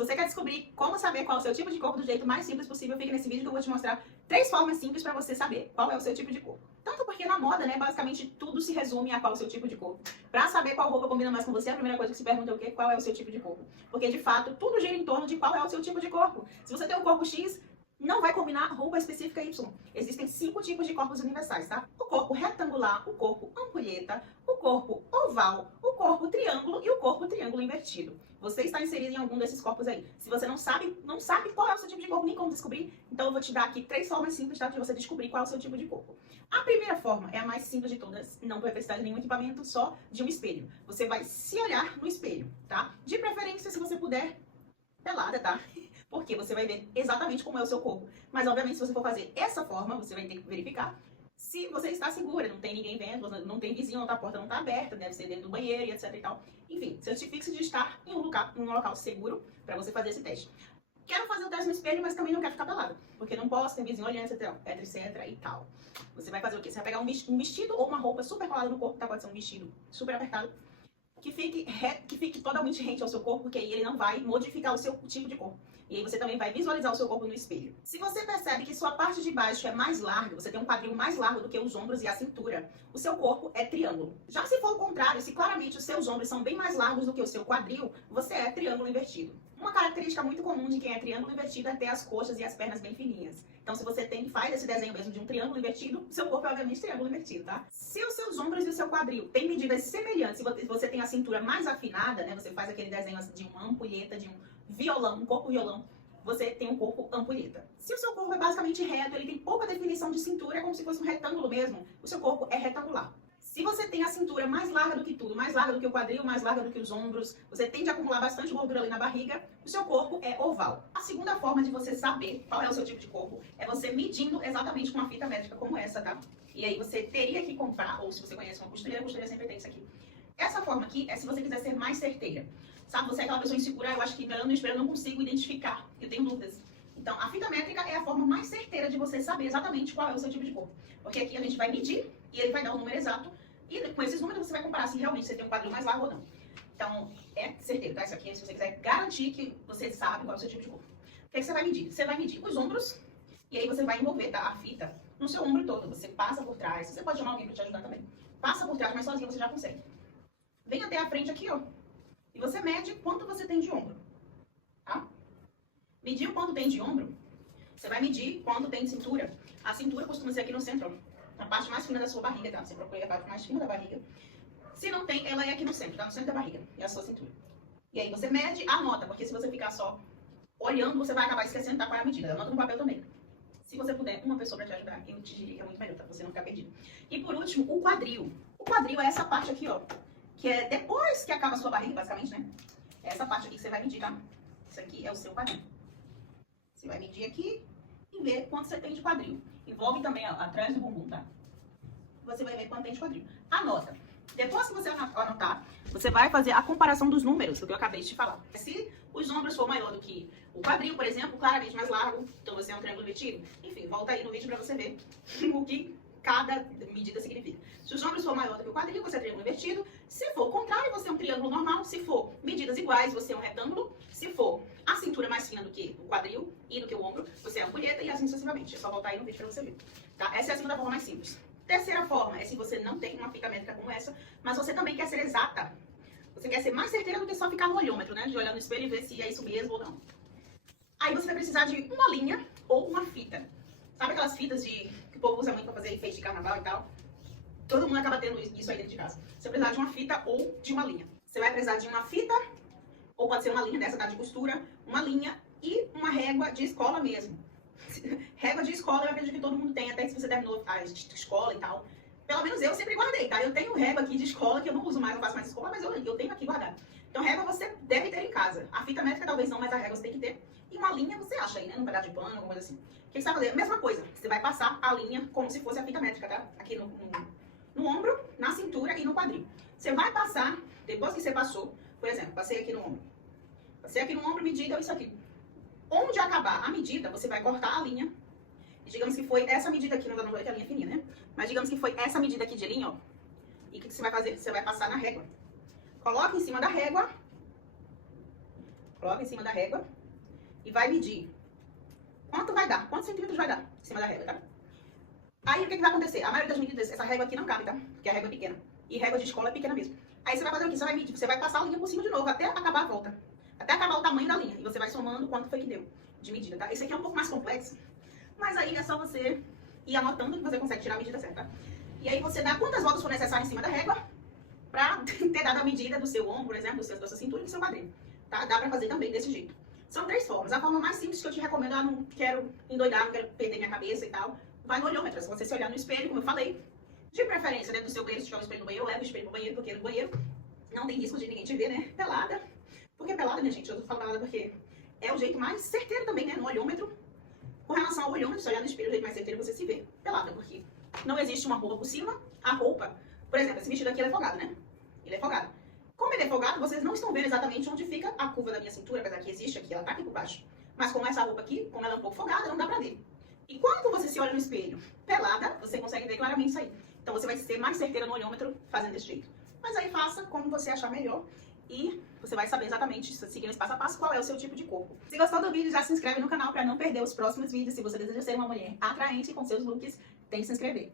você quer descobrir como saber qual é o seu tipo de corpo do jeito mais simples possível, fique nesse vídeo que eu vou te mostrar 3 formas simples pra você saber qual é o seu tipo de corpo. Tanto porque na moda, né, basicamente tudo se resume a qual é o seu tipo de corpo. Pra saber qual roupa combina mais com você, a primeira coisa que se pergunta é o quê? Qual é o seu tipo de corpo? Porque, de fato, tudo gira em torno de qual é o seu tipo de corpo. Se você tem um corpo X, não vai combinar roupa específica Y. Existem 5 tipos de corpos universais, tá? O corpo retangular, o corpo ampulheta, o corpo oval, o corpo triângulo e o corpo triângulo invertido. Você está inserido em algum desses corpos aí. Se você não sabe qual é o seu tipo de corpo, nem como descobrir, então eu vou te dar aqui 3 formas simples, tá, de você descobrir qual é o seu tipo de corpo. A primeira forma é a mais simples de todas, não vai precisar de nenhum equipamento, só de um espelho. Você vai se olhar no espelho, tá? De preferência, se você puder, pelada, tá? Porque você vai ver exatamente como é o seu corpo. Mas, obviamente, se você for fazer essa forma, você vai ter que verificar se você está segura, não tem ninguém vendo, não tem vizinho, a porta não está aberta, deve ser dentro do banheiro e etc e tal. Enfim, certifique-se de estar em um local seguro para você fazer esse teste. Quero fazer o teste no espelho, mas também não quero ficar pelada, porque não posso, tem vizinho olhando, etc e tal. Você vai fazer o quê? Você vai pegar um vestido ou uma roupa super colada no corpo, tá? Pode ser um vestido super apertado, que fique totalmente rente ao seu corpo, porque aí ele não vai modificar o seu tipo de corpo. E aí você também vai visualizar o seu corpo no espelho. Se você percebe que sua parte de baixo é mais larga, você tem um quadril mais largo do que os ombros e a cintura, o seu corpo é triângulo. Já se for o contrário, se claramente os seus ombros são bem mais largos do que o seu quadril, você é triângulo invertido. Uma característica muito comum de quem é triângulo invertido é ter as coxas e as pernas bem fininhas. Então, se você faz esse desenho mesmo de um triângulo invertido, o seu corpo é obviamente triângulo invertido, tá? Se os seus ombros e o seu quadril têm medidas semelhantes, se você tem a cintura mais afinada, né, você faz aquele desenho assim, de uma ampulheta, de um violão, um corpo violão, você tem um corpo ampulheta. Se o seu corpo é basicamente reto, ele tem pouca definição de cintura, é como se fosse um retângulo mesmo, o seu corpo é retangular. Se você tem a cintura mais larga do que tudo, mais larga do que o quadril, mais larga do que os ombros, você tende a acumular bastante gordura ali na barriga, o seu corpo é oval. A segunda forma de você saber qual é o seu tipo de corpo é você medindo exatamente com uma fita métrica como essa, tá? E aí você teria que comprar, ou se você conhece uma costureira, a costureira sempre tem isso aqui. Essa forma aqui é se você quiser ser mais certeira. Sabe, você é aquela pessoa insegura, eu acho que olhando no espelho eu não consigo identificar, eu tenho dúvidas. Então, a fita métrica é a forma mais certeira de você saber exatamente qual é o seu tipo de corpo. Porque aqui a gente vai medir e ele vai dar o número exato. E com esses números você vai comparar se realmente você tem um quadril mais largo ou não. Então, é certeiro, tá? Isso aqui é se você quiser garantir que você sabe qual é o seu tipo de corpo. O que é que você vai medir? Você vai medir os ombros e aí você vai envolver, tá, a fita no seu ombro todo. Você passa por trás, você pode chamar alguém pra te ajudar também. Passa por trás, mas sozinho você já consegue. Vem até a frente aqui, ó. E você mede quanto você tem de ombro, tá? Medir o quanto tem de ombro, você vai medir quanto tem de cintura. A cintura costuma ser aqui no centro, ó. Na parte mais fina da sua barriga, tá? Você procura a parte mais fina da barriga. Se não tem, ela é aqui no centro, tá? No centro da barriga, é a sua cintura. E aí você mede, anota, porque se você ficar só olhando, você vai acabar esquecendo, tá? Qual é a medida. Anota no papel também. Se você puder, uma pessoa pra te ajudar, eu te diria que é muito melhor, pra você não ficar perdido. E por último, o quadril. O quadril é essa parte aqui, ó. Que é depois que acaba a sua barriga, basicamente, né? É essa parte aqui que você vai medir, tá? Isso aqui é o seu quadril. Você vai medir aqui e ver quanto você tem de quadril. Envolve também atrás do bumbum, tá? Você vai ver quanto tem de quadril. Anota. Depois que você anotar, você vai fazer a comparação dos números, do que eu acabei de te falar. Se os ombros for maior do que o quadril, por exemplo, claramente mais largo, então você é um triângulo invertido. Enfim, volta aí no vídeo pra você ver o que cada medida significa. Se os ombros for maior do que o quadril, você é triângulo invertido. Se for o contrário, você é um triângulo normal. Se for medidas iguais, você é um retângulo. Se for a cintura mais fina do que o quadril e do que o ombro, você é uma ampulheta e assim sucessivamente. É só voltar aí no vídeo pra você ver. Tá? Essa é a segunda forma mais simples. Terceira forma é se você não tem uma fita métrica como essa, mas você também quer ser exata. Você quer ser mais certeira do que só ficar no olhômetro, né? De olhar no espelho e ver se é isso mesmo ou não. Aí você vai precisar de uma linha ou uma fita. Sabe aquelas fitas que o povo usa muito pra fazer enfeite de carnaval e tal? Todo mundo acaba tendo isso aí dentro de casa. Você vai precisar de uma fita ou de uma linha. Você vai precisar de uma fita, ou pode ser uma linha dessa, tá? De costura, uma linha e uma régua de escola mesmo. Régua de escola eu acredito que todo mundo tem, até se você terminou a escola e tal. Pelo menos eu sempre guardei, tá? Eu tenho régua aqui de escola, que eu não uso mais, não faço mais escola, mas eu tenho aqui guardado. Então régua você deve ter em casa. A fita métrica talvez não, mas a régua você tem que ter. E uma linha você acha aí, né? Num pedaço de pano, alguma coisa assim. O que você vai fazer? Mesma coisa. Você vai passar a linha como se fosse a fita métrica, tá? Aqui no ombro, na cintura e no quadril. Você vai passar, depois que você passou, por exemplo, passei aqui no ombro. Passei aqui no ombro, medida isso aqui. Onde acabar a medida, você vai cortar a linha. E digamos que foi essa medida aqui, não dá a linha fininha, né? Mas digamos que foi essa medida aqui de linha, ó. E o que você vai fazer? Você vai passar na régua. Coloca em cima da régua. Coloca em cima da régua e vai medir quanto vai dar, quantos centímetros vai dar em cima da régua, tá? Aí o que vai acontecer? A maioria das medidas, essa régua aqui não cabe, tá? Porque a régua é pequena. E régua de escola é pequena mesmo. Aí você vai fazer o quê? Você vai medir, você vai passar a linha por cima de novo, até acabar a volta. Até acabar o tamanho da linha. E você vai somando quanto foi que deu de medida, tá? Esse aqui é um pouco mais complexo, mas aí é só você ir anotando que você consegue tirar a medida certa, tá? E aí você dá quantas voltas for necessário em cima da régua pra ter dado a medida do seu ombro, por exemplo, da sua cintura e do seu quadril, tá? Dá pra fazer também desse jeito. São 3 formas. A forma mais simples que eu te recomendo, eu não quero endoidar, não quero perder minha cabeça e tal, vai no olhômetro. Se você se olhar no espelho, como eu falei, de preferência dentro do seu banheiro, se tiver um espelho no banheiro, leva o espelho pro banheiro, porque no banheiro não tem risco de ninguém te ver, né? Pelada. Porque pelada, minha gente, eu tô falando pelada porque é o jeito mais certeiro também, né? No olhômetro. Com relação ao olhômetro, se olhar no espelho, o jeito mais certeiro é você se ver pelada, porque não existe uma roupa por cima. A roupa, por exemplo, esse vestido aqui ele é folgado, né? Ele é folgado. Como ele é folgado, vocês não estão vendo exatamente onde fica a curva da minha cintura, apesar que existe aqui, ela tá aqui por baixo. Mas como essa roupa aqui, como ela é um pouco folgada, não dá pra ver. E quando você se olha no espelho pelada, você consegue ver claramente isso aí. Então você vai ser mais certeira no olhômetro fazendo desse jeito. Mas aí faça como você achar melhor e você vai saber exatamente, seguindo esse passo a passo, qual é o seu tipo de corpo. Se gostou do vídeo, já se inscreve no canal para não perder os próximos vídeos. Se você deseja ser uma mulher atraente com seus looks, tem que se inscrever.